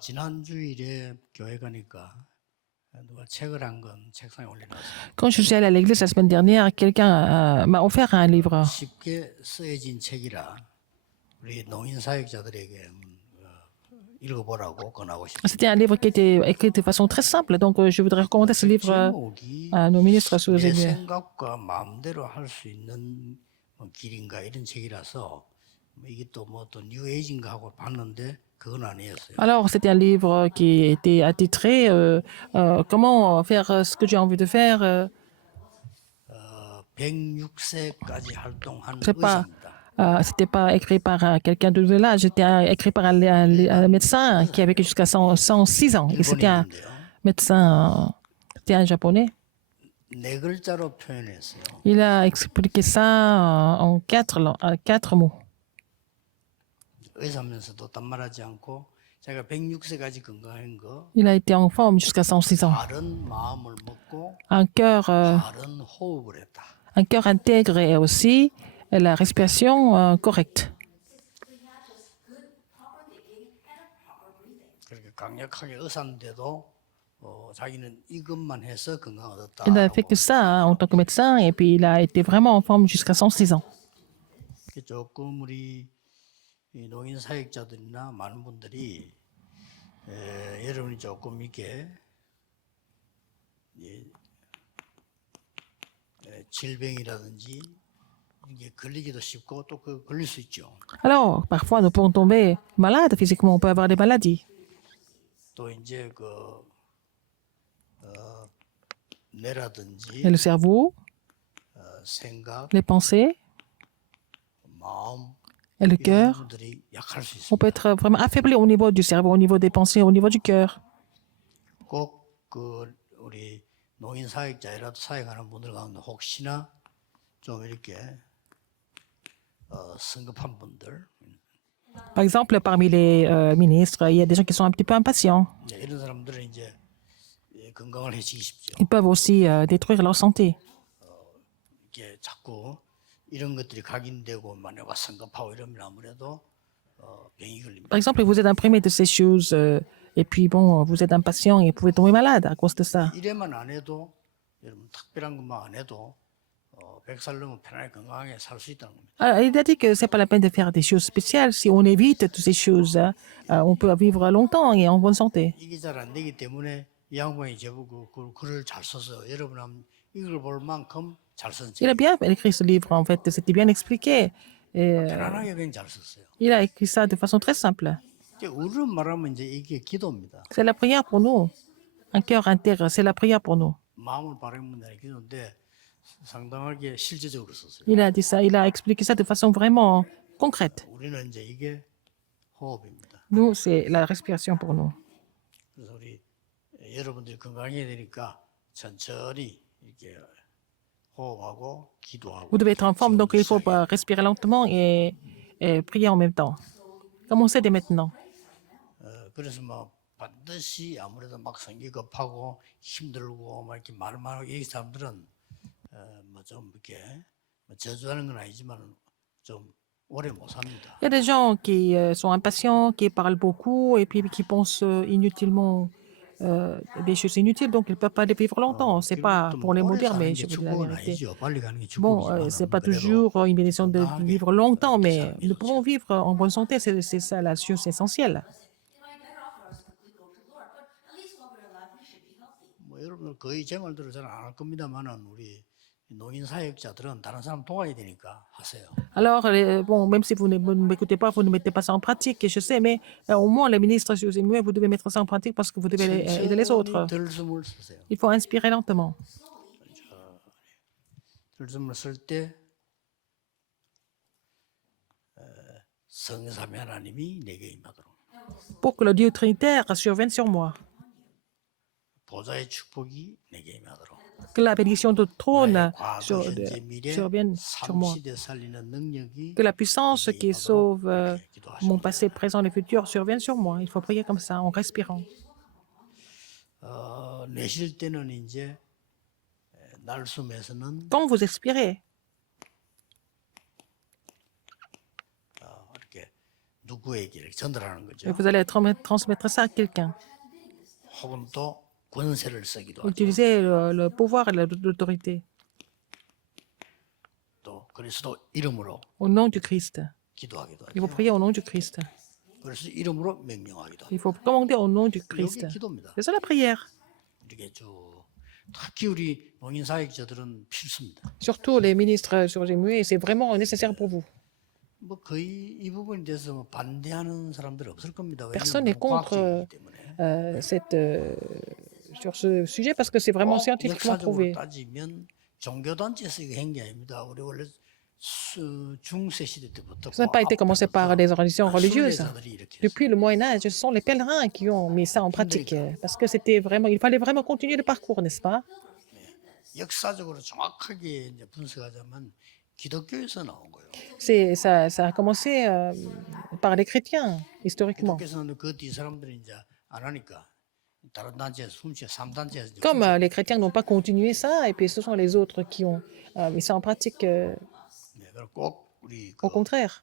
지난 주일에 교회 가니까 누가 책을 한 건 책상에 올려놨어요. Quand je suis allée à l'église la semaine dernière, quelqu'un m'a offert un livre. 쉽게 쓰여진 책이라 우리 노인 사역자들에게 읽어보라고 권하고 싶습니다. C'était un livre qui était écrit de façon très simple, donc je voudrais recommander ce livre 제목이 à nos ministres sous 내 aiguilles. 생각과 마음대로 할 수 있는 길인가 이런 책이라서 이게 또 뭐 또 뉴에이지인가 하고 봤는데 그건 아니었어요. Alors, c'était un livre qui était attitré Comment faire ce que tu as envie de faire. 106세까지 활동한 C'est pas, 의사입니다. c'était pas écrit par quelqu'un de l'âge, c'était écrit par un médecin qui a vécu jusqu'à 106 ans. Et c'était un 일본인인데요. médecin, c'était un japonais. 네 글자로 표현했어요. Il a expliqué ça en 4 mots. 의사면서도 딴말하지 않고 제가 106세까지 건강한 거 Il a été en forme jusqu'à 106 ans. 바른 마음을 먹고 Un cœur, 바른 호흡을 했다. un cœur intègre et aussi la respiration correcte. 그렇게 강력하게 의사인데도 자기는 이것만 해서 건강 얻었다. Il n'a fait que ça en tant que médecin et puis il a été vraiment en forme jusqu'à 106 ans. 조금 우리 이 노인 사역자들이나 많은 분들이 여러분이 조금 이게 질병이라든지 이게 걸리기도 쉽고 또 그 걸릴 수 있죠. Alors, parfois, nous pouvons tomber malades physiquement, on peut avoir des maladies. 또 이제 뇌라든지 Et le cerveau, 생각, les pensées 마음 et le 이런 cœur, 부분들이 약할 수 on peut 있습니다. être vraiment affaibli au niveau du cerveau, au niveau des pensées, au niveau du cœur. 꼭 우리 노인 사역자이라도 사역하는 분들 가운데 혹시나 좀 이렇게 성급한 분들 Par exemple, parmi les ministres, il y a des gens qui sont un petit peu impatients. 이런 사람들은 이제 건강을 해치기 쉽죠. Ils peuvent aussi détruire leur santé. 이게 자꾸 이런 것들이 각인되고 만약 성급하고 이러면 아무래도 병이 걸립니다. Par exemple, vous êtes imprimé de ces choses et puis bon, vous êtes impatient et vous pouvez tomber malade à cause de ça. 이래만 안 해도 여러분 특별한 것만 안 해도 100살 넘으면 편하게 건강하게 살 수 있다는 겁니다. Alors, il a dit que c'est pas la peine de faire des choses spéciales. Si on évite toutes ces choses, on peut vivre longtemps et en bonne santé. 이게 잘 안 되기 때문에 이 양반이 제보고 그 글을 잘 써서 여러분 한번 이걸 볼 만큼 잘 쓴 Il a 책. bien écrit ce livre, en fait, c'était bien expliqué. Et, 편안하게 그냥 잘 썼어요. il a écrit ça de façon très simple. 이제 우리로 말하면 이제 이게 기도입니다. C'est la prière pour nous. Un cœur intègre, c'est la prière pour nous. 마음을 바르면 되는 기도인데 상당하게 실제적으로 썼어요. Il a dit ça, il a expliqué ça de façon vraiment concrète. 우리는 이제 이게 호흡입니다. Nous, c'est la respiration pour nous. 그래서 우리 여러분들이 건강해야 되니까 천천히 이렇게 호흡하고 기도하고. Vous devez être en forme, donc il faut respirer lentement et prier en même temps. Commencez dès maintenant. 그래서 뭐 반드시 아무래도 막 성기 급하고 힘들고 막 이렇게 말만 하고 이 사람들은 뭐 좀 이렇게 저주하는 건 아니지만 좀 오래 못 삽니다. Il y a des gens qui sont impatients, qui parlent beaucoup et puis qui pensent inutilement des choses inutiles, donc ils ne peuvent pas les vivre longtemps. C'est pas pour les maudire, mais je vous dis la 축복은 vérité. 아니죠. 빨리 가는 게 Bon, 축복이지만 c'est pas 그래도 toujours une bénédiction de 건강하게 vivre longtemps, mais 살기 nous 좋죠. pouvons vivre en bonne santé, c'est ça la chose essentielle. 뭐 여러분들 거의 제 말대로 잘 안 할 겁니다만은 우리 노인 사역자들은 다른 사람 도와야 되니까 하세요. Alors, bon, même si vous ne m'écoutez pas, vous ne mettez pas ça en pratique, et je sais, mais au moins les ministres, si vous aimez, vous devez mettre ça en pratique parce que vous devez aider les autres. 들숨을 쓰세요. Il faut inspirer lentement. 들숨을 쓸 때 성삼위 하나님이 내게 임하도록 Pour que le Dieu trinitaire survienne sur moi. 보좌의 축복이 내게 임하도록 Que la bénédiction du trône 나의 과거 현재 미래 survienne sur moi. 3시대 살리는 능력이 Que la puissance qui sauve 이렇게 기도하시면 mon passé, présent et futur survienne sur moi. Il faut prier comme ça, en respirant. 내쉴 때는 이제 날숨에서는 Quand vous expirez, 이렇게 누구에게 이렇게 전달하는 Et 거죠. vous allez transmettre ça à quelqu'un. 혹은 또 권세를 쓰기도 하죠. Utiliser le pouvoir et l'autorité 또 그리스도 이름으로 au nom du Christ. 기도하기도 Il faut 하죠. prier au nom du Christ. 그리스도 이름으로 명령하기도 Il 하죠. faut commander au nom du 이게 Christ. 기도입니다. C'est ça la prière. 이렇게 쭉 특히 우리 농인 사역자들은 필수입니다. Surtout les ministres sur les muets, c'est vraiment nécessaire pour vous. 뭐 거의 이 부분에 대해서 뭐 반대하는 사람들은 없을 겁니다. Personne n'est 왜냐하면 contre 과학적이기 때문에. sur ce sujet parce que c'est vraiment scientifiquement 역사적으로 prouvé. 따지면 종교단체에서 이거 한 게 아닙니다. 우리 원래 중세 시대 때부터 Ça n'a pas été commencé par des organisations religieuses. 순례자들이 이렇게 Depuis le Moyen Âge, ce sont les pèlerins qui ont mis ça en pratique. Parce que c'était vraiment, il fallait vraiment continuer le parcours, n'est-ce pas? 역사적으로 정확하게 이제 분석하자면 기독교에서 나온 거예요. Ça a commencé par les chrétiens, historiquement. 기독교에서는 그 뒤 사람들이 이제 안 하니까 다른 단체에서 훔쳐 3단체에서 이제 Comme les chrétiens n'ont pas continué ça, et puis ce sont les autres qui ont mis ça en pratique, 그럼 꼭 우리 au contraire.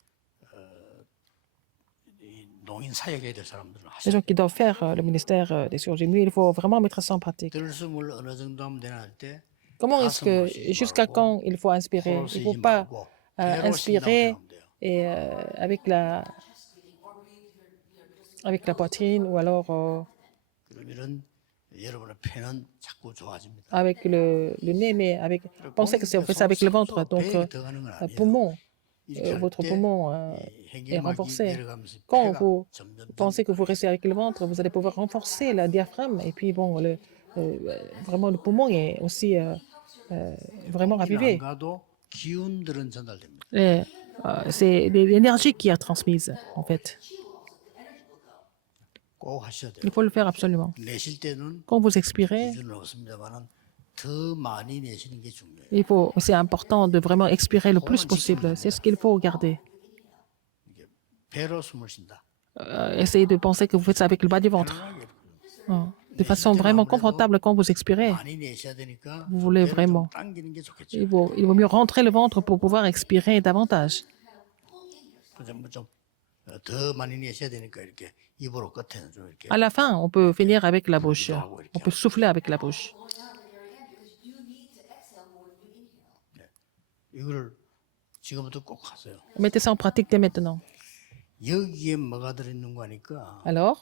이 농인 사역해야 될 사람들은 Les 하셔야 gens qui doivent faire le ministère des chirurgiens muets, il faut vraiment mettre ça en pratique. 들숨을 어느 정도 하면 되나 할때 Comment est-ce que, jusqu'à quand il faut inspirer? Il ne faut pas inspirer et, avec la poitrine ou alors 그러면은 여러분의 폐는 자꾸 좋아집니다. avec le nez, mais pensez que si on fait ça avec le ventre, donc poumon, votre poumon est renforcé. Quand vous pensez que vous restez avec le ventre, vous allez pouvoir renforcer le diaphragme et puis bon, vraiment le poumon est aussi vraiment ravivé. 기운들은 전달됩니다. C'est l'énergie qui est transmise en fait. 꼭 하셔야 돼요. Il faut le faire absolument. 내쉴 때는 Quand vous expirez, 기준은 없습니다만은 더 많이 내쉬는 게 중요해요. c'est important de vraiment expirer le plus possible. C'est ce qu'il faut garder. 이게 배로 숨을 쉰다. Essayez de penser que vous faites ça avec le bas du ventre. De façon vraiment confortable quand vous expirez. 많이 내셔야 되니까 Vous voulez 배를 좀 vraiment. 당기는 게 좋겠죠. Il vaut mieux rentrer le ventre pour pouvoir expirer davantage. 그래서 뭐좀더 많이 내셔야 되니까 이렇게 입으로 끝에는 좀 이렇게 À la fin, on peut finir avec la bouche. On peut souffler avec la bouche. 이거를 지금부터 꼭 하세요. Mettez ça en pratique dès maintenant. 여기에 뭐가 들어있는 거니까 Alors,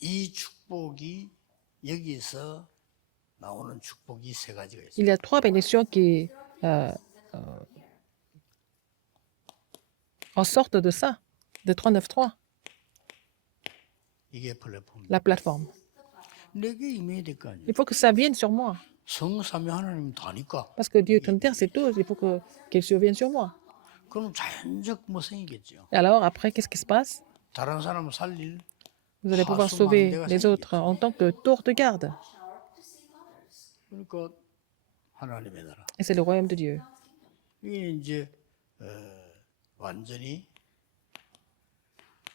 이 축복이 여기서 나오는 축복이 세 가지가 있어요. il y a 3 bénédictions qui en sortent de ça, de 393, 이게 플랫폼. la plateforme. 내게 임해야 될 거 아니에요. Il faut que ça vienne sur moi. 성삼위 하나님 다니까. Parce que Dieu Trinitaire, c'est tout. Il faut qu'il survienne sur moi. 그럼 자연적 모생이겠죠. Et alors, après, qu'est-ce qui se passe? 다른 사람을 살릴 Vous allez pouvoir sauver les autres en tant que tour de garde. 그러니까 하나님의 나라. Et c'est le royaume de Dieu. 이게 이제 완전히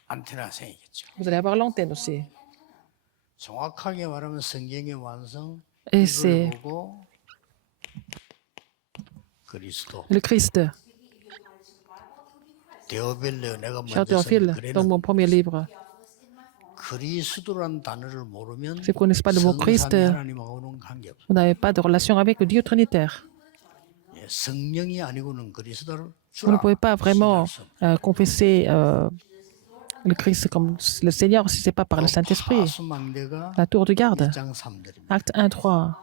안테나 생이겠죠. Vous allez avoir l'antenne aussi. 정확하게 말하면 성경의 완성 Et 이걸 c'est 보고 그리스도 le Christ. 데오빌레 내가 Cher 먼저 쓴 Théophile, dans 글에는 mon premier livre, 그리스도라는 단어를 모르면 si vous ne connaissez pas le mot Christ, 성삼위 하나님하고는 관계 없어요. vous n'avez pas de relation avec le Dieu Trinitaire. 예, 성령이 아니고는 그리스도를 Vous ne 주라 pouvez pas vraiment 신할 수 없어요. confesser le Christ comme le Seigneur si ce n'est pas par le Saint-Esprit. 파수망대가 La tour de garde, 1장 3절입니다. acte 1, 3.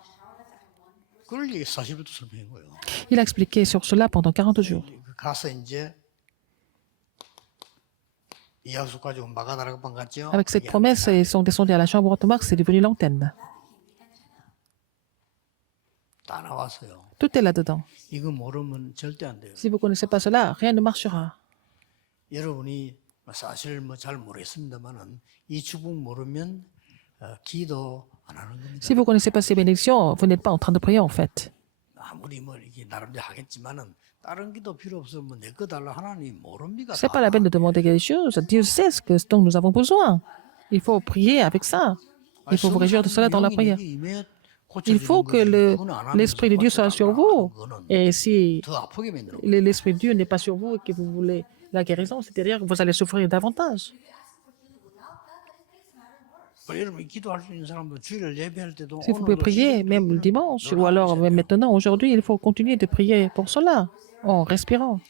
그걸 이게 40일도 설명한 거예요. Il a expliqué sur cela pendant 40 jours. 가서 이제 이 약속 가지고 마가다락방 갔죠. Avec cette promesse, ils sont descendus à la chambre haute Marc, c'est devenu l'antenne. 다 나왔어요. Tout est là-dedans. 이거 모르면 절대 안 돼요. Si vous ne connaissez pas cela, rien ne marchera. 여러분이 사실 뭐 잘 모르겠습니다만은 이 축복 모르면 기도 안 하는 겁니다. Si vous ne connaissez pas ces bénédictions, vous n'êtes pas en train de prier en fait. 아무리 뭐 이렇게 나름대로 하겠지만은 다른 기도 필요 없으면 뭐 내 거 달라 하나님 모릅니까? C'est pas la peine de demander quelque chose. Dieu sait ce dont nous avons besoin. Il faut prier avec ça. Il faut vous réjouir de cela dans la prière. Il faut que l'Esprit de Dieu soit sur vous. Et si 더 아프게 만드는 거예요. l'Esprit de Dieu n'est pas sur vous et que vous voulez la guérison, c'est-à-dire que vous allez souffrir davantage. 여러분 기도할 수 있는 사람도 주일을 예배할 때도 Si vous pouvez prier, même le dimanche, ou alors même maintenant, aujourd'hui, il faut continuer de prier pour cela, en respirant.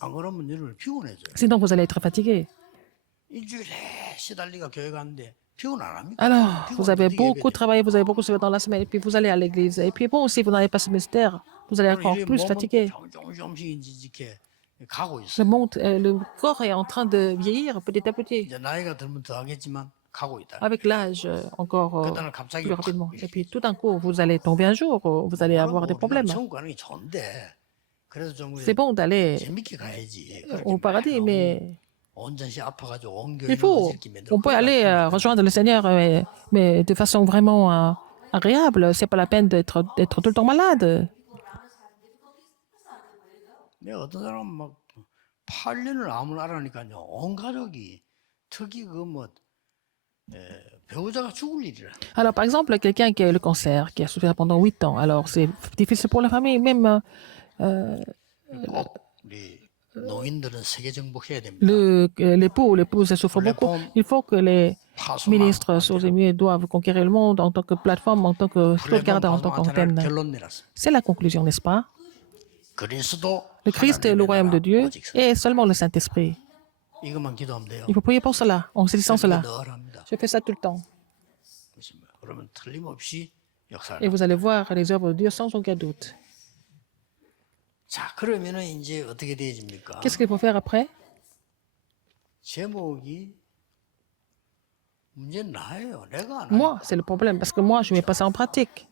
안 그러면 여러분 피곤해져요. Sinon, vous allez être fatigué. 일주일에 시달리가 교회 가는데 피곤 안 합니까? Alors, 피곤 vous avez 어떻게 beaucoup 예배 travaillé, vous avez beaucoup servi dans la semaine, et puis vous allez à l'église. Et puis bon, si vous n'avez pas ce mystère, vous allez être encore plus fatigué. 조금씩 이렇게 가고 Le 있어요. monde, le corps est en train de vieillir petit à petit. 이제 나이가 들면 더 하겠지만 가고 있다. Avec l'âge, encore 그러다가 갑자기 plus rapidement. Et puis tout d'un coup, vous allez tomber un jour, vous allez avoir des problèmes. 천국 가는 게 좋은데 그래서 좀 C'est bon d'aller 재밌게 가야지. au paradis, mais 온전히 아파가지고 온 il 교회를 faut, 이렇게 만들어. on peut aller rejoindre le Seigneur, mais de façon vraiment agréable. C'est pas la peine d'être tout le temps malade. 내가 어떤 사람은 막 8년을 암을 앓으니까요. 온 가족이 특히 그뭐 배우자가 죽을 일이라. Alors, par exemple, quelqu'un qui a eu le cancer, qui a souffert pendant 8 ans, alors c'est difficile pour la famille, même 꼭 우리 노인들은 세계 정복해야 됩니다. l'époux ou l'épouse souffre beaucoup. Il faut que les ministres sourds et muets doivent conquérir le monde en tant que plateforme, en tant que sauvegarde, en tant qu'antenne. 결론 내놨어. C'est la conclusion, n'est-ce pas? 그리스도 Le Christ est le royaume de Dieu et seulement le Saint-Esprit. 이것만 기도하면 돼요. Il faut prier pour cela, en saisissant cela. 늘 합니다. Je fais ça tout le temps. 그러면 틀림없이 역사를. Et vous allez voir les œuvres de Dieu sans aucun doute. 자, 그러면은 이제 어떻게 되어집니까? Qu'est-ce qu'il faut faire après? 제목이 문제는 나예요. 내가 안 Moi, c'est le problème, parce que moi, je ne mets pas ça en pratique.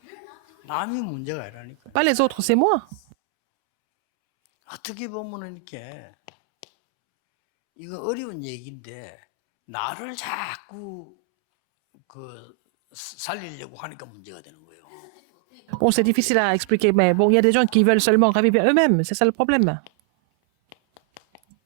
남이 문제가 아니라니까. Pas les autres, c'est moi. 어떻게 보면은 이렇게 이거 어려운 얘기인데 나를 자꾸 그 살리려고 하니까 문제가 되는 거예요. Bon, c'est difficile à expliquer, mais bon, il y a des gens qui veulent seulement raviver eux-mêmes. C'est ça le problème.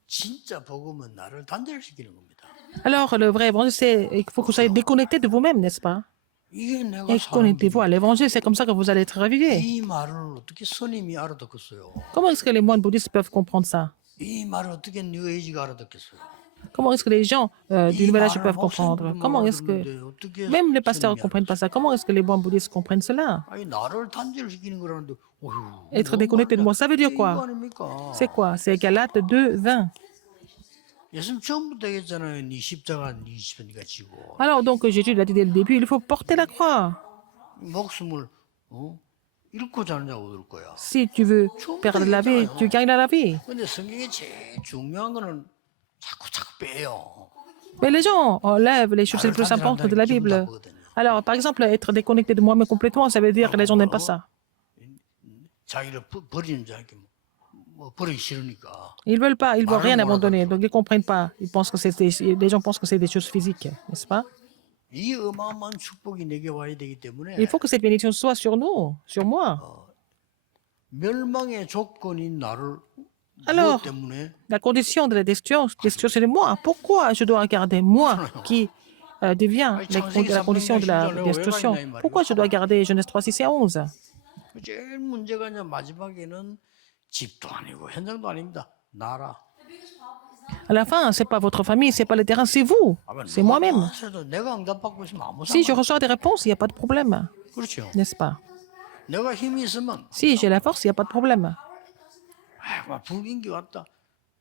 진짜 복음은 나를 단절시키는 겁니다. Alors, le vrai évangile, c'est qu'il faut que vous soyez déconnecté de vous-même, n'est-ce pas? 이게 내가 Et 사는 connectez-vous à l'évangile, c'est comme ça que vous allez être ravivé. 이 말을 어떻게 스님이 알아듣겠어요? Comment est-ce que les moines bouddhistes peuvent comprendre ça? 이 말을 어떻게 뉴에이지가 알아듣겠어요? Comment est-ce que les gens du 이 Nouvel Âge 말을 peuvent comprendre? 목사님도 Comment 못 est-ce que 알아듣는데 어떻게 même les pasteurs ne 스님이 comprennent pas ça? Comment est-ce que les moines bouddhistes comprennent cela? 아니 나를 단절시키는 거라는데 어휴, Être déconnecté de moi, ça veut dire 이거 quoi? 아닙니까? C'est quoi? C'est Galates 2, 20. 예수님 처음부터 얘기했잖아요. 네 십자가 네 십자가 지고 Alors, donc, Jésus l'a dit dès le début, il faut porter la croix. 목숨을 잃고 자는 자가 얻을 거야. Si tu veux perdre la vie, tu gagnes la vie. 근데 성경에 제일 중요한 거는 자꾸 빼요. Mais les gens enlèvent les choses les plus importantes de la Bible. Alors, par exemple, être déconnecté de moi-même complètement, ça veut dire que les gens n'aiment pas ça. 자기를 버리는 자에게 뭐 버리기 싫으니까. Ils veulent pas, ils veulent rien abandonner, donc ils comprennent pas. Ils pensent que les gens pensent que c'est des choses physiques, n'est-ce pas? 이 어마어마한 축복이 내게 와야 되기 때문에 Il faut que cette bénédiction soit sur nous, sur moi. 멸망의 조건인 나를 Alors, 무엇 때문에 la condition de la destruction, c'est moi. Pourquoi je dois regarder moi qui devient la condition de la destruction? Pourquoi je dois garder Genèse 3, 6 et 11? 제일 문제가 이제 마지막에는 집도 아니고 현장도 아닙니다. 나라. À la fin, c'est pas votre famille, c'est pas le terrain, c'est vous, c'est moi-même. 내가 응답받고 있으면 아무 Si je 상관. reçois des réponses, il n'y a pas de problème, 그렇죠. n'est-ce pas? 내가 힘이 있으면 Si j'ai la force, il n'y a pas de problème. 막 불경기 왔다.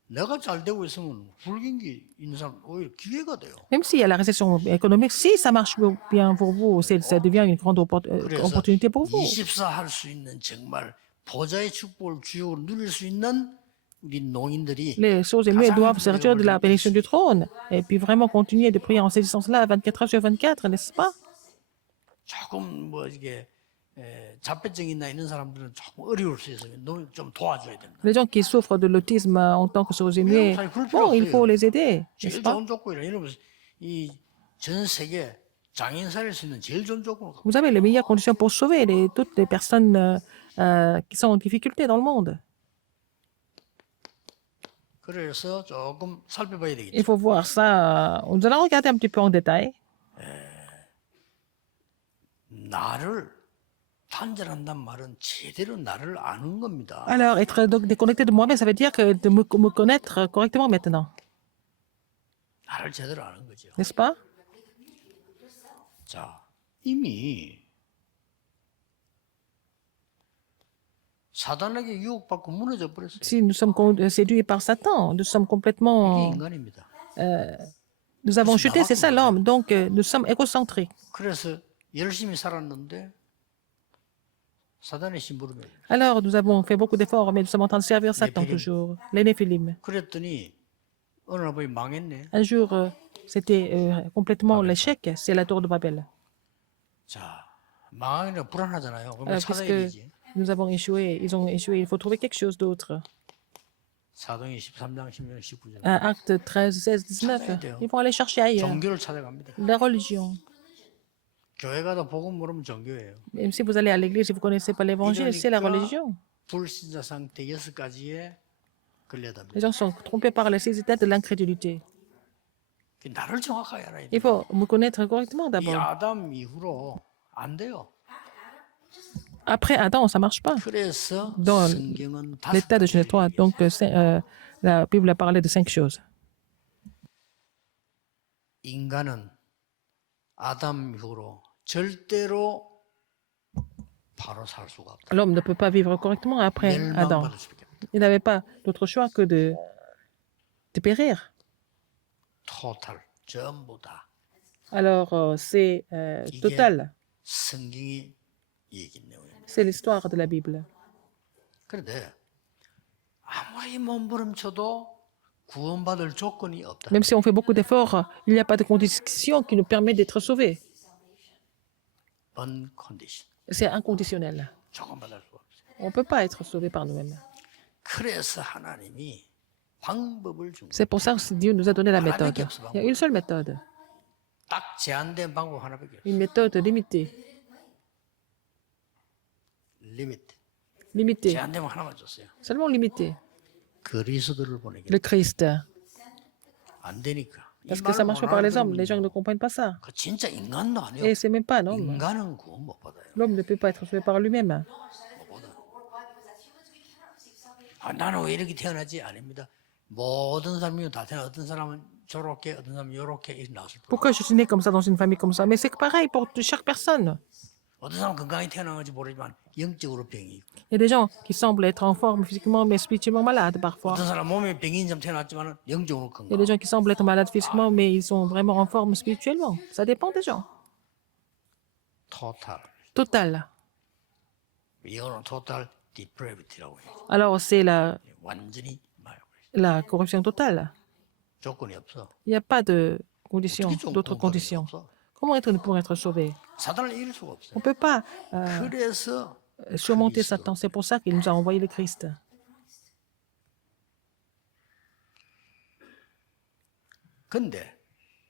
내가 잘 되고 있으면 불경기 있는 사람 오히려 기회가 돼요. Même s'il y a la récession économique, si ça marche bien pour vous, ça devient une grande 그래서 opportunité pour vous. 24 할 수 있는 정말 보좌의 축복을 주역으로 누릴 수 있는 우리 노인들이 Les sourds et muets doivent sortir de la bénédiction du trône et puis vraiment continuer de prier en saisissant cela 24 heures sur 24, n'est-ce pas? 조금 뭐 이게 자폐증이 있나 이런 사람들은 조금 어려울 수 있어요. 좀 도와줘야 됩니다. Les gens qui souffrent de l'autisme en tant que sourds et muets, bon, il faut les aider, n'est-ce 제일 pas? 좋은 조건이라 이러면 이전 세계 장애인 살릴 수 있는 제일 좋은 조건. Vous avez les meilleures conditions pour sauver toutes les personnes qui sont en difficulté dans le monde. 그래서 조금 살펴봐야 되겠죠. Il faut voir ça. Nous allons regarder un petit peu en détail. 나를 단절한단 말은 제대로 나를 아는 겁니다. Alors, être donc déconnecté de moi-même, ça veut dire que de me connaître correctement maintenant, 나를 제대로 아는 거죠. n'est-ce pas? 자, 이미 사단에게 유혹받고 무너져 버렸어요. Si nous sommes séduits par Satan, nous sommes 이게 complètement... 인간입니다. Nous avons chuté, c'est ça l'homme. Donc, nous sommes égocentriques. 그래서 열심히 살았는데 사단의 심부름이에요. Alors, nous avons fait beaucoup d'efforts, mais nous sommes en train de servir Satan toujours. Les Néphilim. 그랬더니 어느 날 보니 망했네. Un jour, c'était complètement l'échec. C'est la tour de Babel. 자, 망하기는 불안하잖아요. 그러면 찾아야 Puisque 되지. nous avons échoué, ils ont échoué, il faut trouver quelque chose d'autre. 사도행전 13장 16장 19절. Acte 13, 16, 19. Ils vont aller chercher ailleurs. 종교를 찾아갑니다. La religion. 교회 가도 복음 모르면 종교예요. Même si vous allez à l'église et vous ne connaissez pas l'évangile, c'est la religion. 불신자 상태 6가지에 걸려답니다. Les gens sont trompés par les 6 états de l'incrédulité. 나를 정확하게 알아야 돼. Il faut me connaître correctement 이 d'abord. 아담 이후로 안 돼요. Après Adam, ça ne marche pas. 그래서 Dans 성경은 l'état de Genèse 3, donc la Bible a parlé de 5 choses. 인간은 아담 이후로 절대로 바로 살 수가 없다. L'homme ne peut pas vivre correctement après Adam. 멸망받을 수밖에 없다. Il n'avait pas d'autre choix que de périr. 토탈 전부 다 Alors, c'est total. 성경이 얘기 내용입니다. C'est l'histoire de la Bible. 그런데 아무리 몸부림쳐도 구원받을 조건이 없다. Même si on fait beaucoup d'efforts, il n'y a pas de condition qui nous permet d'être sauvés. Uncondition. C'est inconditionnel. 조건받을 수 없어요. On ne peut pas être sauvé par nous-mêmes. 그래서 하나님이 방법을 준 거예요. C'est pour ça que Dieu nous a donné la méthode. Il y a une seule méthode. 딱 제한된 방법 하나밖에 없어요. Une méthode limitée. 리미트. Limitée. 제한되면 하나만 줬어요. Seulement limitée. 그리스도를 보내기. Le Christ. 안 되니까. Parce que ça ne marche pas par les hommes. Les gens ne comprennent pas ça. 그 진짜 인간도 아니에요. Et c'est même pas un homme. 인간은 구원 못 받아요. L'homme ne peut pas être sauvé par lui-même. 못 받아. 아, 나는 왜 이렇게 태어나지? 아닙니다. 모든 사람이 다 태어나. 어떤 사람은 저렇게, 어떤 사람은 요렇게 이렇게 나왔을 뿐. Pourquoi je suis né comme ça dans une famille comme ça? Mais c'est pareil pour chaque personne. 어떤 사람은 건강히 태어난 건지 모르지만 영적으로 병이 있고. Il y a des gens qui semblent être en forme physiquement, mais spirituellement malades parfois. 어떤 사람 몸에 병인 점 태어났지만 영적으로 Il y a des 건강. gens qui semblent être malades physiquement, mais ils sont vraiment en forme spirituellement. Ça dépend des gens. 토탈. Total. 영어는 토탈 디프레비티라고 해요. Alors, c'est 완전히 말고 la corruption totale. 조건이 없어. Il n'y a pas de conditions, 어떻게 좀 d'autres 구원받을 수 conditions. 없어? Comment être pour être sauvé? 사단을 이길 수가 없어요. On ne peut pas 그래서 surmonter Satan. C'est pour ça qu'il nous a envoyé le Christ. 근데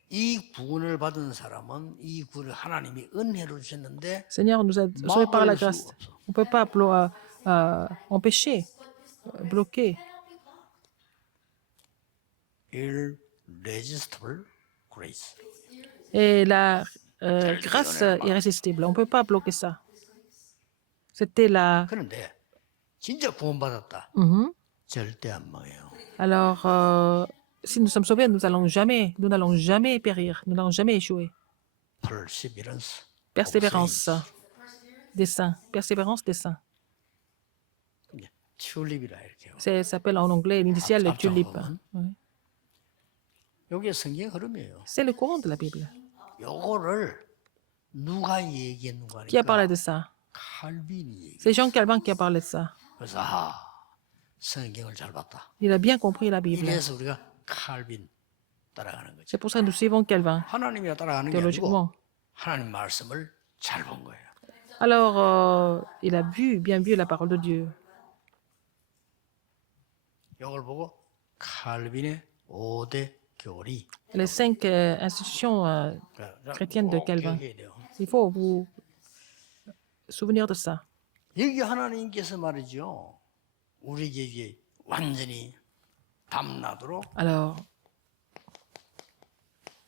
이 구원을 받은 사람은 이 구원을 하나님이 은혜로 주셨는데 Seigneur nous a sauvés par la 막을 수 grâce. 없어. On ne peut pas empêcher, bloquer. Irresistible grace. Et la grâce irrésistible, on ne peut pas bloquer ça. C'était la... 그런데 진짜 구원받았다. Mhm. 절대 안 망해요. Alors, si nous sommes sauvés, nous n'allons jamais périr, nous n'allons jamais échouer. Perseverance. Persévérance des saints. Persévérance des saints. 튤립이라 이렇게. 해요. Ça s'appelle en anglais l'initiale Absalom. tulipe. Ouais. 이게 성경 흐름이에요. C'est le courant de la Bible. 요거를 누가 얘기했는가 Qui a parlé 하니까 de ça? 칼빈이 얘기. C'est Jean Calvin qui a parlé de ça. 그래서 성경을 잘 봤다. Il a bien compris la Bible. 이래서 우리가 칼빈 따라가는 거죠. C'est pour ça que nous suivons Calvin, 하나님이 따라가는 게 아니고 théologiquement. 하나님 말씀을 잘 본 거예요. Alors, il a bien vu la parole de Dieu. 이걸 보고 칼빈의 5대 교리 Les 5 institutions chrétiennes de Calvin. 기억해야 돼요. Il faut vous souvenir de ça. 여기 하나님께서 말이죠. 우리에게 완전히 담나도록 Alors,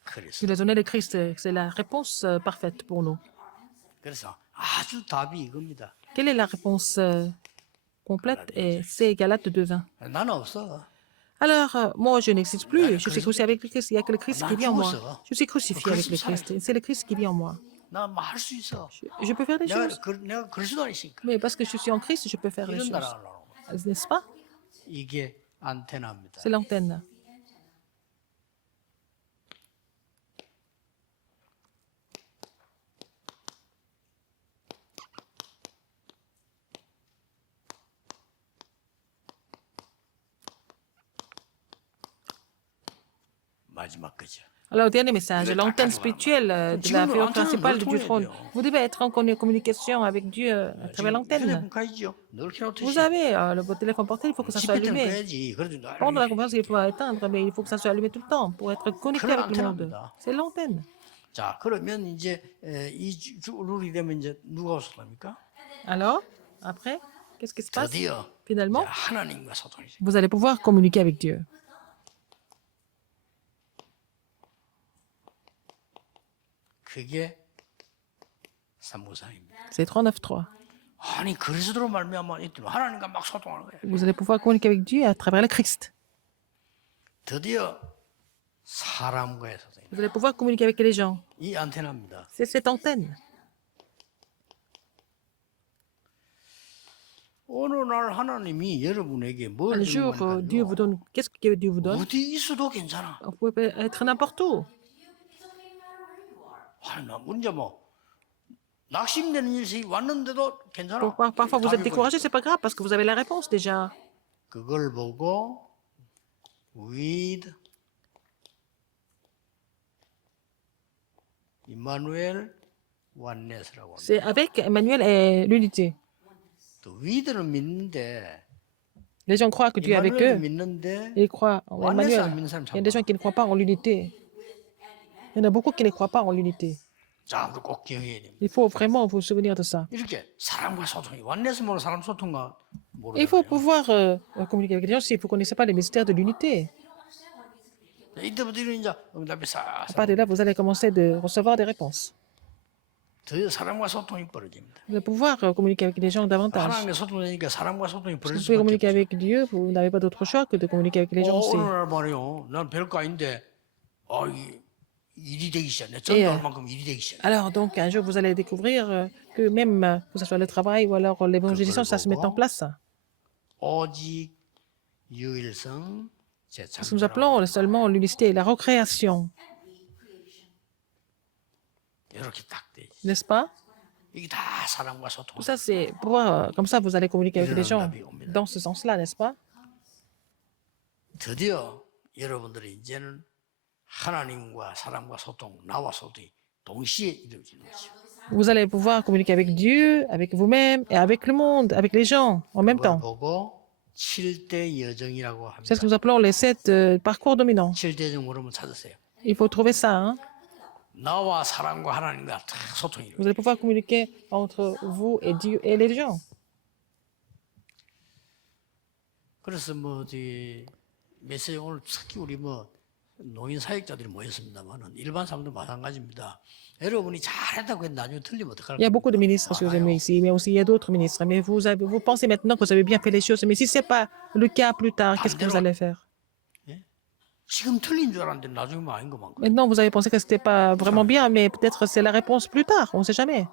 그랬어요. il a donné le Christ. C'est la réponse parfaite pour nous. 그래서 아주 답이 이겁니다. Quelle est la réponse complète? Et c'est Galates 2:20. 나는 없어. Alors, moi, je n'existe plus. Je suis crucifié avec le Christ. Il n'y a que le Christ qui 난 vit en moi. 죽었어. Je suis crucifié avec le Christ. Et c'est le Christ qui vit en moi. 나 뭐 할 수 있어. Je peux faire des choses. 내가 그리스도 안이니까. Mais parce que je suis en Christ, je peux faire des 이런 choses. 나라 하려고. N'est-ce pas? 이게 안테나입니다. C'est l'antenne. 마지막 거죠. Alors, dernier message, l'antenne spirituelle de la figure principale du trône. Vous devez être en communication avec Dieu à travers l'antenne. 휴대폰 가지죠. 늘 켜놓듯이. Vous avez votre téléphone portable, il faut que ça soit 집회 때는 allumé. 꺼야지. 그래도 늘 Pendant la conférence, il faut éteindre, mais il faut que ça soit allumé tout le temps pour être connecté 그런 avec le monde. 안테나입니다. C'est l'antenne. 자, 그러면 이제 이 룰이 되면 이제 누가 소통합니까? Alors, après, qu'est-ce qui se passe? 드디어 Finalement, 하나님과 소통이죠. vous allez pouvoir communiquer avec Dieu. 그게 삼무상입니다. C'est 39.3. 아니 그리스도로 말미암아 하나님과 막 소통하는 거예요. Vous allez pouvoir communiquer avec Dieu à travers le Christ. 드디어 사람과의 소통. Vous allez pouvoir communiquer avec les gens. 이 안테나입니다. C'est cette antenne. 어느 날 하나님이 여러분에게 뭘 Un jour, Dieu vous donne. Qu'est-ce que Dieu vous donne? 어디 있어도 괜찮아. Vous pouvez être n'importe où. 아니 나 문제 뭐 낙심되는 일이 왔는데도 괜찮아. Parfois, vous êtes 답이 découragé, c'est pas grave parce que vous avez la réponse déjà. 그걸 보고 with 임마누엘 원네스라고 합니다. C'est avec Emmanuel et l'unité. 또 with는 믿는데 Les gens croient que Dieu est avec 임마누엘도 eux. 믿는데 Ils croient en 원네스 안 Emmanuel. 믿는 사람 Il y 참 a des gens qui ne croient pas en l'unité. Il y en a beaucoup qui ne croient pas en l'unité. 자, 우리 꼭 기억해야 됩니다. Il faut vraiment vous souvenir de ça. 이렇게 사람과 소통이 원네스 모르는 사람 소통과 Il faut 모르는 pouvoir communiquer avec les gens si vous ne connaissez pas les mystères de l'unité. 이때부터 이제 응답이 À 싹 part de là, vous allez commencer de recevoir des réponses. 더 사람과 소통이 벌어집니다. Vous allez pouvoir communiquer avec les gens davantage. 하나님과 소통되니까 사람과 소통이 Si 벌어질 vous pouvez 수밖에 communiquer 없어요. avec Dieu, vous n'avez pas d'autre choix que de communiquer avec les gens aussi. 어느 날 말이요. 난 별거 아닌데 일이 되기 시작해. 전도할 만큼 일이 되기 시작해. Alors, donc, un jour, vous allez découvrir que même, que ce soit le travail ou alors l'évangélisation, ça se met en place. 오직 유일성 Ce que nous 재창조라고. appelons seulement l'unicité, la recréation, 이렇게 딱 돼. 있어요. n'est-ce pas? 이게 다 사람과 소통. Tout ça, c'est pouvoir, comme ça, vous allez communiquer avec les gens dans ce sens-là, n'est-ce pas? 드디어 여러분들이 이제는 하나님과 사람과 소통, 나와 소통이 동시에 이루어지는 거죠. Vous allez pouvoir communiquer avec Dieu, avec vous-même et avec le monde, avec les gens en même 그걸 temps. 보고 7대 여정이라고 C'est ce 합니다. que nous appelons les 7 parcours dominants. 7대 여정 모르면 찾으세요. Il faut trouver ça. Hein? 나와 사람과 하나님과 다 소통이 이루어져요. Vous allez pouvoir communiquer entre vous et Dieu et les gens. 그래서 메시지 오늘 특히 우리 노인 사역자들이 모였습니다만은 일반 사람도 마찬가지입니다. 여러분이 잘했다고 해도 나중에 틀리면 어떡할 Il y a 겁니까? beaucoup de ministres si vous aimez ici, mais aussi il y a d'autres ministres. Mais vous pensez maintenant que vous avez bien fait les choses. Mais si ce n'est pas le cas plus tard, qu'est-ce que vous allez faire? 지금 틀린 줄 알았는데 나중에 아닌 거 많고. Maintenant, vous avez pensé que ce n'était pas vraiment bien, mais peut-être c'est la réponse plus tard. On ne sait jamais.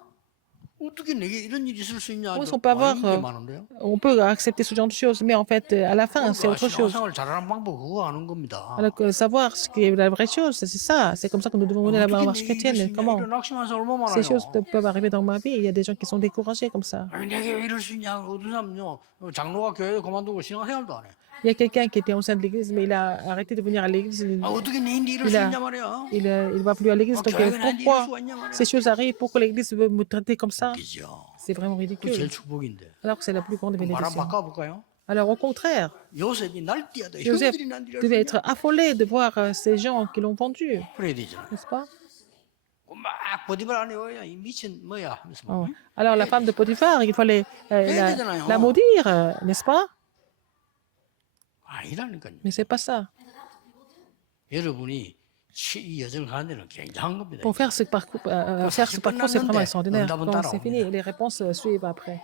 어떻게 내게 이런 일이 있을 수 있냐? Oui, on peut avoir, 아닌 게 많은데요. On peut accepter ce genre de choses, mais en fait, à la fin, c'est autre chose. 신앙생활 잘하는 방법 그거 아는 겁니다. Alors que savoir ce qui est la vraie chose, c'est ça. C'est comme ça que nous devons mener la 어떻게 marche 내게 이럴 수 chrétienne. 있냐? Comment? 이런 낙심하는 사람 얼마나 Ces 많아요. choses peuvent arriver dans ma vie. Il y a des gens qui sont découragés comme ça. 아니 내게 왜 이럴 수 있냐? 어떤 사람요 장로가 교회 그만두고 신앙생활도 안 해. Il y a quelqu'un qui était au sein de l'église, mais il a arrêté de venir à l'église. 어떻게 내 인데 이럴 Il 수 a- 있냐 말이야. Il va plus à l'église. Donc, pourquoi ces choses arrivent? Pourquoi l'église veut me traiter comme ça? 그죠? C'est vraiment 그 ridicule. 제일 축복인데. Alors que c'est la plus grande 말 한번 bénédiction. 바꿔볼까요? Alors, au contraire, 요셉이 날뛰어도 Joseph 형들이 난리를 devait être affolé de voir ces gens qui l'ont vendu, 그래야 되잖아. n'est-ce pas? 막 보디발 안에 와야 이 미친 뭐야 하면서 Oh. 막. Alors, la femme de Potiphar, il fallait la maudire, n'est-ce pas? 아니라니까요. Mais c'est pas ça. 여러분이 이 여정을 가는 데는 굉장한 겁니다. Pour faire ce parcours, c'est vraiment extraordinaire. Quand c'est fini, les réponses suivent après.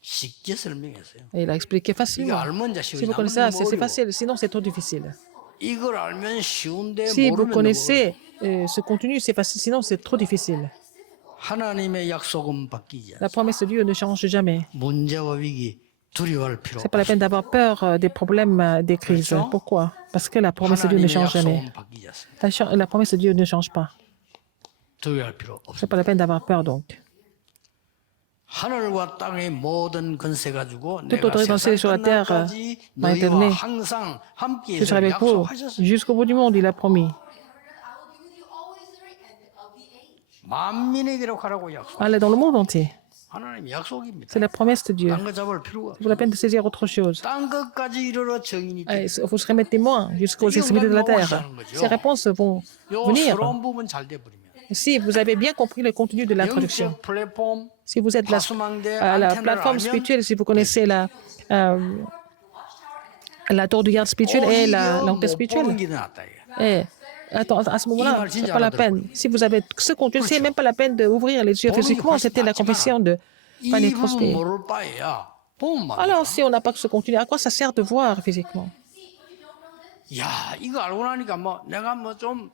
쉽게 설명했어요. Et il a expliqué 이거 facilement. 알면 Si 자식이 vous connaissez ça, c'est facile. Sinon, c'est trop difficile. 이걸 알면 쉬운데 Si vous 모르면 connaissez ce contenu, c'est facile. Sinon, c'est trop difficile. 하나님의 약속은 바뀌지 않아요. La promesse de Dieu ne change jamais. 문제와 위기 두려워할 필요 C'est pas la peine d'avoir peur des problèmes, des crises. Pourquoi? Parce que la promesse de Dieu ne 하나님의 change jamais. 약속은 바뀌지 않습니다. La promesse de Dieu ne change pas. 두려워할 필요 없어요. C'est pas la peine d'avoir peur donc. 하늘과 땅의 모든 권세 가지고 Toute 내가 autorité dans le ciel et sur la 세상 terre 끝날까지 m'a été 너희와 donnée. 항상 함께 Je serai avec vous 약속하셨어요. jusqu'au bout du monde, il a promis. 만민에게로 가라고 약속. Allez dans le monde entier. 하나님의 약속입니다. C'est la promesse de Dieu. 딴거 잡을 필요가 C'est pour la peine de saisir autre chose. 딴 것까지 이르러 증인이 되. Il faut se remettre témoin jusqu'aux extrémités de la terre. Ces réponses vont 요 venir 서러운 부분 잘 돼버리면 si vous avez bien compris le contenu de l'introduction. 영적 플랫폼 Si vous êtes 파수망대 à la 안테나를 plateforme 알면 spirituelle, si vous connaissez la tour de garde spirituelle et 오히려 l'antenne 못 보는 spirituelle. 게 낫다 이거. Et attends, à ce moment-là, c'est pas la peine. Si vous avez ce contenu, c'est même pas la peine d'ouvrir les yeux physiquement. C'était la confession de Fanny 이 부분 Crosby. 모를 바에야 보면 Alors, si on n'a pas que ce contenu, à quoi ça sert de voir physiquement? 야 이거 알고 나니까 뭐 내가 뭐좀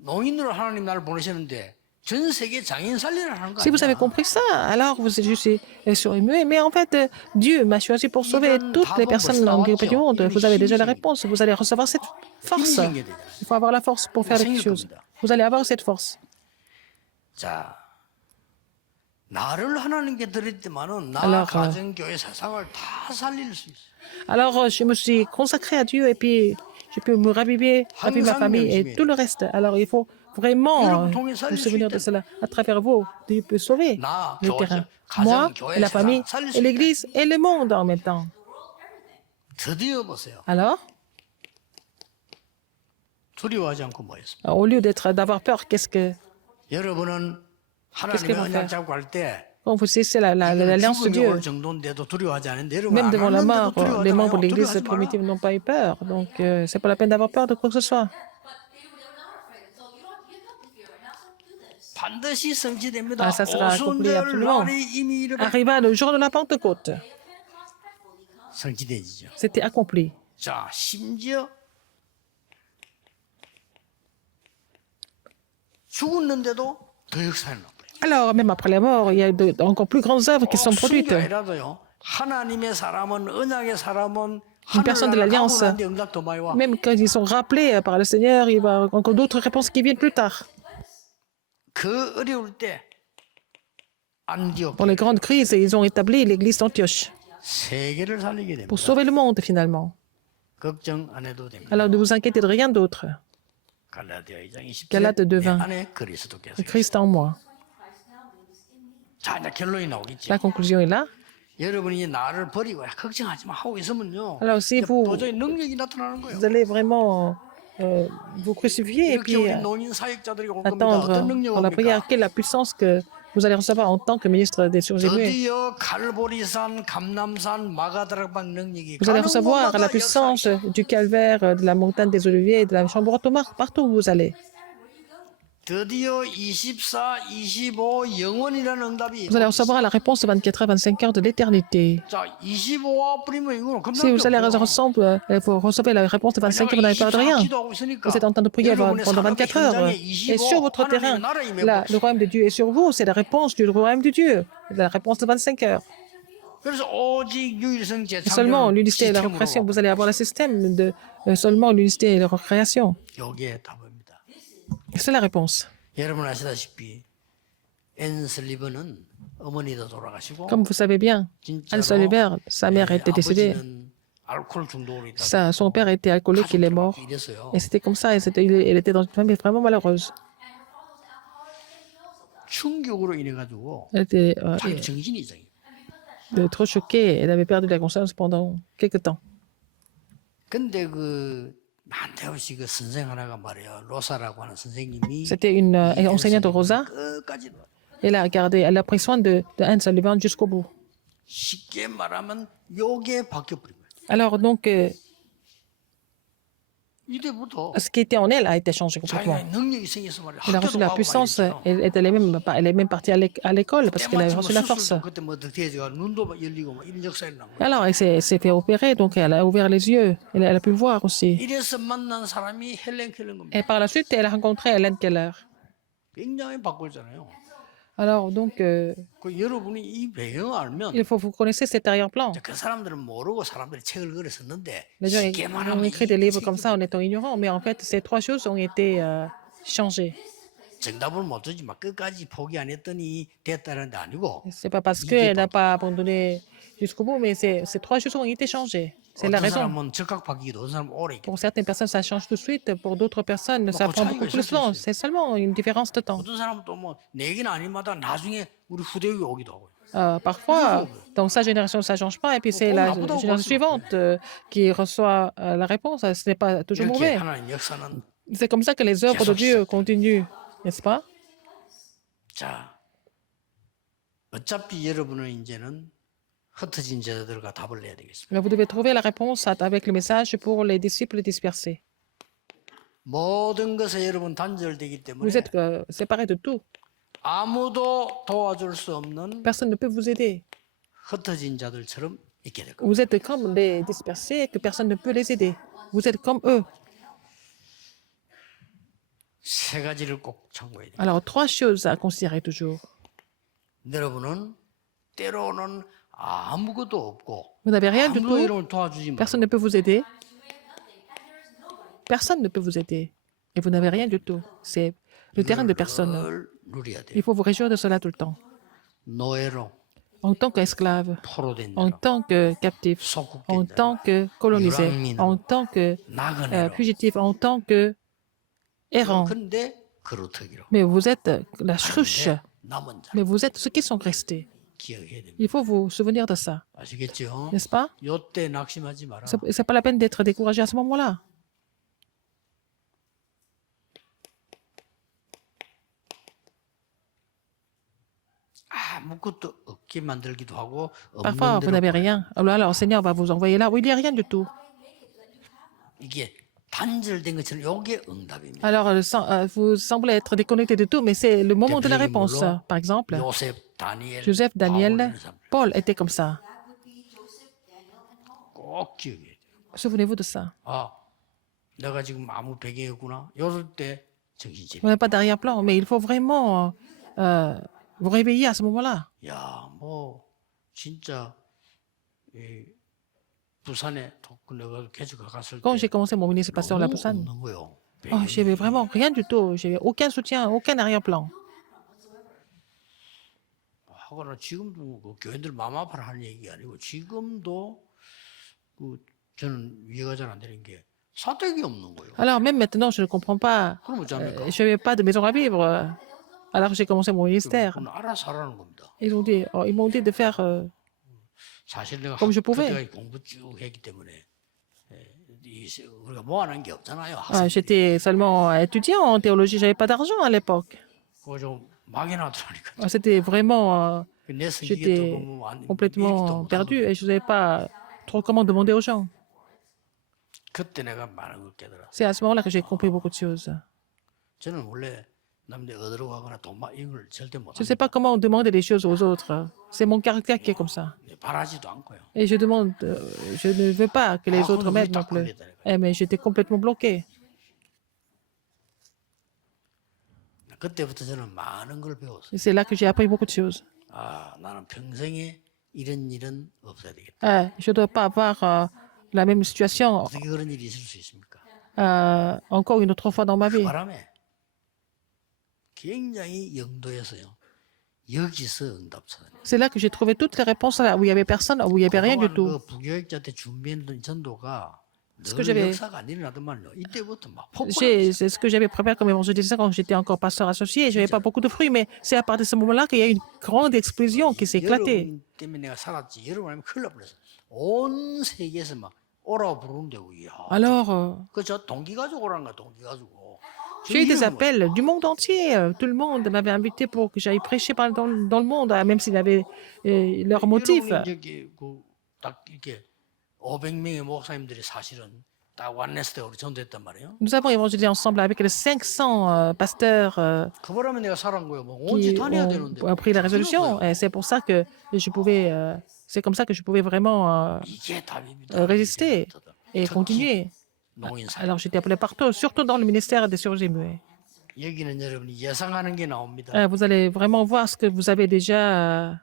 농인으로 하나님 나를 보내셨는데 전 세계 장애인 살리라 하는 거 Si vous avez 아니야? compris ça, alors vous êtes juste surmué. Mais en fait, Dieu m'a choisi pour sauver toutes les personnes handicapées du monde. Vous avez déjà la réponse. Vous allez recevoir cette force. Il faut avoir la force pour faire quelque chose. Vous allez avoir cette force. 자, 나를 하나님께 드렸지만은 나 Alors, 가정 교회 세상을 다 살릴 수 있어. Alors, je me suis consacrée à Dieu et puis je peux me raviver ma famille et tout le reste. Alors, il faut vraiment vous souvenir de cela. À travers vous, Dieu peut sauver le terrain. Moi, et la famille, et l'Église, et le monde en même temps. 드디어 보세요. Alors, 두려워하지 않고 뭐 했습니까? au lieu d'avoir peur, qu'est-ce que 여러분은 Qu'est-ce qu'ils 하나님의 vont 언약 faire? 잡고 할 때 quand vous cessez l'alliance de 죽음이 Dieu, 올 정도인데도 두려워하지 않은데 여러분 même 안 devant la 왔는데도 mort, les 두려워하잖아요. membres de l'Église 두려워하지 마라. primitive n'ont pas eu peur. Donc, c'est pas la peine d'avoir peur de quoi que ce soit. 반드시 성취됩니다. Ah, ça sera accompli 오순절 absolument. 날이 이미 이르렀 Arriva le jour de la Pentecôte. 성취되지죠. C'était accompli. 자, 심지어 죽었는데도 더 역사를 나버려요. Alors, même après la mort, il y a encore plus grandes œuvres qui sont produites. 아니라도요. 하나님의 사람은 언약의 사람은 Une personne de l'Alliance, 응답도 많이 와. même quand ils sont rappelés par le Seigneur, il va y avoir encore d'autres réponses qui viennent plus tard. 그 어려울 때 안디옥 Pour les grandes crises, ils ont établi l'église d'Antioche 세계를 살리게 됩니다. pour sauver le monde finalement. 걱정 안 해도 됩니다. Alors ne vous inquiétez de rien d'autre. 갈라디아 2장 20절 Galates 2, 내 20. 안에 그리스도께서 Christ en moi. 자, 이제 결론이 나오겠지. La conclusion est là. 여러분이 나를 버리고 걱정하지 마 하고 있으면요. Alors si vous, 도저히 능력이 나타나는 거예요. vous allez vraiment vous crucifier et 이렇게 puis 우리 노인 사역자들이 올 겁니다. attendre 어떤 능력 pour la prière, 옵니까? quelle est la puissance que vous allez recevoir en tant que ministre des chirurgiens muets. 드디어 갈보리산, 감남산, 마가다락방 능력이 Vous allez 가는 recevoir la 곳마다 puissance 역사하시고 du calvaire, de la montagne des Oliviers, de la chambre haute partout où vous allez. 드디어 24, 25 영원이라는 응답이 Vous allez recevoir la réponse de 24 à 25 heures de l'éternité. 자, 25와 뿌리면 이거는 Si vous allez 없어요. ensemble, vous recevez la réponse de 25 heures, vous n'avez peur de rien. 기도하고 있으니까 Vous êtes en train de prier 여러분의 pendant 삶의 24 heures. 현장에 Et sur votre 하나님의 terrain, 나라의 là, 매복. le royaume de Dieu est sur vous. C'est la réponse du royaume de Dieu. La réponse de 25 heures. 그래서 오직 유일성제 Et seulement 창조를 l'unité et la recréation. 시스템으로 Vous allez avoir le système de seulement l'unité et la recréation. 여기에 답입니다. C'est la réponse. 여러분 아시다시피 앤 슬리번은 어머니도 돌아가시고 Comme vous savez bien, Anne Sullivan, sa mère était décédée. 아버지는 알코올 중독으로 있다. Son père était alcoolique, il est mort. 이랬어요. Et c'était comme ça. Elle était dans une famille vraiment malheureuse. 충격으로 인해 가지고 Elle était 자기 정신이 이상해. trop choquée. Elle avait perdu la conscience pendant quelque temps. 근데 그 난데없이 그 선생 하나가 말이야 로사라고 하는 선생님이 C'était une enseignante de Rosa. 끝까지 Elle a pris soin de Anne Sullivan jusqu'au bout. 쉽게 말하면 요게 바뀌어 버린 거예요. Alors donc, 이때부터 Ce qui était en elle a été changé complètement. 자기가 능력이 생겨서 말이야. Elle a reçu 학교도 la 가고 puissance, 말이죠. elle est même partie à l'école parce qu'elle a 때마침 reçu la force. 수술도 그때 뭐 어떻게 해가 눈도 막 열리고 막 이런 역사가 난 거예요. Alors, elle s'est fait opérer, donc elle a ouvert les yeux, elle a pu voir aussi. 이래서 만난 사람이 헬렌 켈러인 겁니다. Et par la suite, elle a rencontré Hélène Keller. 굉장히 바꿨잖아요. Alors, donc, 그 여러분이 이 배경을 알면 il faut vous connaissez cet arrière-plan. 그 사람들은 모르고 사람들이 책을 글을 썼는데 Les gens 쉽게만 ont 하면 écrit des livres 이게 comme ça en étant ignorants, mais en fait, ces trois choses ont été changées. 정답을 못 주지 막 끝까지 포기 안 했더니 됐다는 게 아니고 C'est pas parce qu'elle n'a pas abandonné jusqu'au bout, mais ces trois choses ont été changées. C'est la 어떤 raison. 사람은 즉각 바뀌기도 어떤 사람은 오래 있고 Pour certaines personnes, ça change tout de suite. Pour d'autres personnes, ça prend beaucoup plus de temps. C'est seulement une différence de temps. 어떤 사람은 또 뭐 내기는 아니마다 나중에 우리 후대에 오기도 하고 Parfois, dans sa génération, ça ne change pas. Et puis, c'est la génération suivante qui reçoit la réponse. Ce n'est pas toujours 이렇게 mauvais. 하나님 역사는 C'est comme ça que les œuvres de Dieu continuent, n'est-ce pas? 자 어차피 여러분은 이제는 흩어진 제자들과 답을 내야 되겠습니다. Mais vous devez trouver la réponse avec le message pour les disciples dispersés. 모든 것에 여러분 단절되기 때문에 Vous êtes séparés de tout. 아무도 도와줄 수 없는 Personne ne peut vous aider. 흩어진 자들처럼 있게 될 겁니다. Vous êtes comme les dispersés que personne ne peut les aider. Vous êtes comme eux. 세 가지를 꼭 참고해야 돼요. Alors, trois choses à considérer toujours. 여러분은 때로는 아무것도 없고 Vous n'avez rien du 아무도 tout. 여러분을 도와주지 마. Personne ne peut vous aider. Personne ne peut vous aider. Et vous n'avez rien du tout. C'est le terrain de personne. 늘 누려야 돼요. Il faut vous réjouir de cela tout le temps. 노예로 En tant qu'esclave, 포로된 en 자로 tant que captif, en 속국된 자로 tant que colonisé, en tant que 나그네로 fugitif, en tant que errant. 근데 그루터기로 Mais vous êtes la cruche. 남은 자 Mais vous êtes ceux qui sont restés. 기억해야 됩니다. Il faut vous souvenir de ça. 아시겠죠? N'est-ce pas? 요때 낙심하지 마라. C'est pas la peine d'être découragé à ce moment-là. 아무것도 없게 만들기도 하고 Parfois, 없는 vous 대로 n'avez rien. Alors, le Seigneur va vous envoyer là où il n'y a rien du tout. 이게 단절된 것처럼 요게 응답입니다. Alors, vous semblez être déconnecté de tout, mais c'est le moment de la réponse. Par exemple, 요셉, 다니엘, Joseph, 바울 Daniel, 이런 사람들 Paul étaient comme ça. 꼭 기억해야 돼요. Souvenez-vous de ça. 아, 내가 지금 아무 배경이 없구나. 이럴 때 정신 차려. Vous n'avez pas d'arrière-plan, mais il faut vraiment vous réveiller à ce moment-là. 야, 뭐 진짜 이 부산에 내가 개척 갔을 Quand 때 j'ai commencé mon ministère pasteur à la 너무 Busan, 없는 거요. oh, j'avais vraiment rien du tout. J'avais aucun soutien, aucun arrière-plan. 하거나 지금도 그 교회들 마음 아파라 하는 얘기가 아니고 지금도 그 저는 이해가 잘 안 되는 게 사택이 없는 거예요. Alors même maintenant, je ne comprends pas. 그럼 어쩝니까? Je n'avais pas de maison à vivre. Alors j'ai commencé mon ministère. 그건 알아서 하라는 겁니다. Ils m'ont dit de faire 사실 내가 comme je pouvais. 그때까지 공부 쭉 했기 때문에 우리가 모아놓은 게 없잖아요. J'étais seulement étudiant en théologie, j'avais pas d'argent à l'époque. 그거 좀 막연하더라니까. C'était vraiment, 내 성격에 j'étais 또 보면 얘기도 complètement 못 perdu 하거든요. et je ne savais pas trop comment demander aux gens. 그때 내가 많은 걸 깨달았어. C'est à ce moment-là que j'ai compris beaucoup de choses. 저는 원래 남들 얻으러 가거나 이런 걸 절대 못 Je ne sais pas comment demander des choses aux autres. C'est mon caractère qui est comme ça. 바라지도 않고요. Et je demande, je ne veux pas que les Ah, autres 그건 m'aident 우리 non 딱 plus. 걸렸다니까요. Mais j'étais complètement bloqué. 그때부터 저는 많은 걸 배웠어요. Et c'est là que j'ai appris beaucoup de choses. 아, 나는 평생에 이런 일은 없어야 되겠다. Je ne dois pas avoir la même situation 어떻게 그런 일이 있을 수 있습니까? encore une autre fois dans ma vie. 바람에 굉장히 영도에서요. 여기서 응답 찾아요. C'est là que j'ai trouvé toutes les réponses là où il n'y avait personne, où il n'y avait rien du tout. 그 부교육자 때 준비했던 전도가 Ce que 늘 j'avais- 역사가 안 일어나더만요. 이때부터 막 C'est ce que j'avais préparé comme évangélisation quand j'étais encore pasteur associé. Je n'avais pas beaucoup de fruits, mais c'est à partir de ce moment-là qu'il y a eu une grande explosion qui s'est éclatée. 여러분 때문에 내가 살았지. 여러분 아니면 큰일 날 뻔했어. 온 세계에서 막 오라 부르는데고. 이야. Alors, 그저 동기 가지고 오라는 거야. 동기 가지고. j'ai eu des appels du monde entier. Tout le monde m'avait invité pour que j'aille prêcher dans le monde, même s'ils avaient leurs motifs. 여러분이 저기 딱 이렇게 500명의 목사님들이 사실은 딱 완네스대로 전도했단 말이에요. Nous avons évangélisé ensemble avec les 500 pasteurs 그 바람에 내가 살아온 거예요. 뭐 온지 qui 다녀야 되는데. ont pris la résolution. Et c'est pour ça que je pouvais, c'est comme ça que je pouvais vraiment 이게 답입니다. résister et 특히 continuer. 농인사. Alors j'étais appelé partout, surtout dans le ministère des surgés muets. 여기는 여러분이 예상하는 게 나옵니다. Vous allez vraiment voir ce que vous avez déjà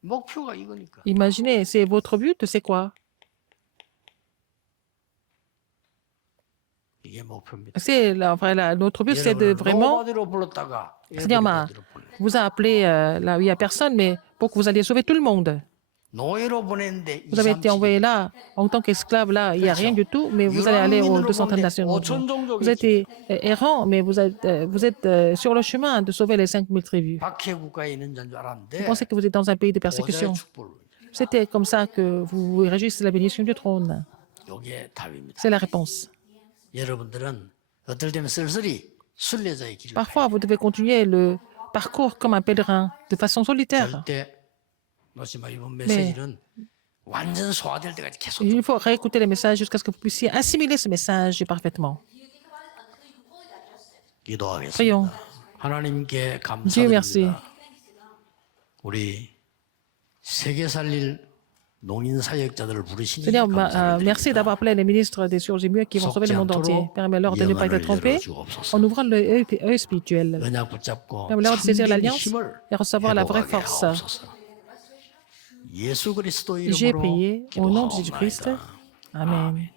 목표가 이거니까. imaginé. C'est votre but, c'est quoi? 이게 목표입니다. C'est notre but, c'est de 여러분을 vraiment. 노바디로 불렀다가 Seigneur 에브리바디로 보내. vous a appelé là où il n'y a personne, mais pour que vous alliez sauver tout le monde. 노예로 보냈는데 Vous avez été envoyé là en tant qu'esclave, là, il n'y a rien du tout, mais vous allez aller aux 200 nations. Vous êtes errant, mais vous êtes sur le chemin de sauver les 5000 tribus. 박해 국가에 있는 자인 줄 Vous 알았는데 pensez que vous êtes dans un pays de persécution. 보좌의 축복을. C'était comme ça que vous vous réjouissez de la bénédiction du trône. 이게 답입니다. C'est la réponse. 여러분들은 어떨 때는 쓸쓸히 순례자의 길을 가요. Parfois, vous devez continuer le parcours comme un pèlerin, de façon solitaire. 절대 놓지 마. 이번 메시지는 완전 소화될 때까지 계속 Il faut réécouter les messages jusqu'à ce que vous puissiez assimiler ce message parfaitement. 기도하겠습니다. Prions. 하나님께 Dieu merci. 감사드립니다. 우리 세계 살릴 농인 사역자들을 부르시니 Seigneur, 감사를 merci d'avoir appelé les ministres des surgés muets qui vont sauver le monde entier. Permets-leur de ne pas être trompés en ouvrant l'œil spirituel. 언약 붙잡고 Permets-leur de saisir 참된 l'alliance 힘을 et recevoir la vraie 회복하게 force. 하옵소서. 예수 그리스도 J'ai 이름으로 prié au nom de Jésus-Christ. 기도하옵나이다. Amen.